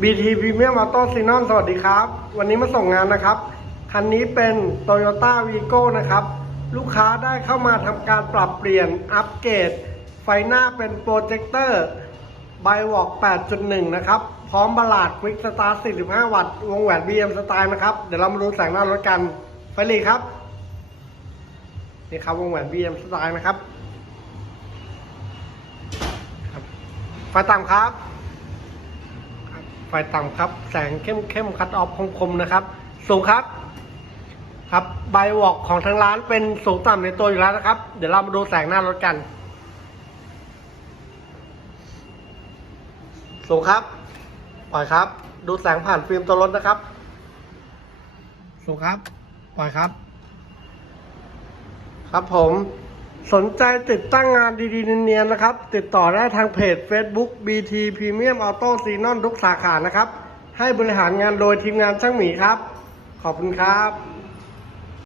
BT Premium Auto s e n o n สวัสดีครับ วันนี้มาส่งงานนะครับ คันนี้เป็น Toyota Vigo นะครับ ลูกค้าได้เข้ามาทำการปรับเปลี่ยนอัปเกรด ไฟหน้าเป็นโปรเจคเตอร์ไบวอก8.1 นะครับ พร้อมบลาด Quick Start 45 วัตต์ วงแหวน BM สไตล์นะครับ เดี๋ยวเรามาดูแสงหน้ารถกัน ไฟหลีครับ นี่ครับวงแหวน BM สไตล์นะครับครับไฟต่ำครับ ไฟต่ำครับ แสงเข้มเข้มคัดออฟคมๆนะครับ สูงครับ ครับใบวอกของทางร้านเป็นสูงต่ำในตัวอยู่แล้วนะครับ เดี๋ยวเรามาดูแสงหน้ารถกัน สูงครับ ปล่อยครับ ดูแสงผ่านฟิล์มตัวรถนะครับ สูงครับ ปล่อยครับ ครับผม สนใจติดตั้งงานดีๆเนียนๆนะครับ ติดต่อได้ทางเพจ Facebook BT Premium Auto s e n o n ทุกสาขานะครับ ให้บริหารงานโดยทีมงานช่างหมีครับ ขอบคุณครับ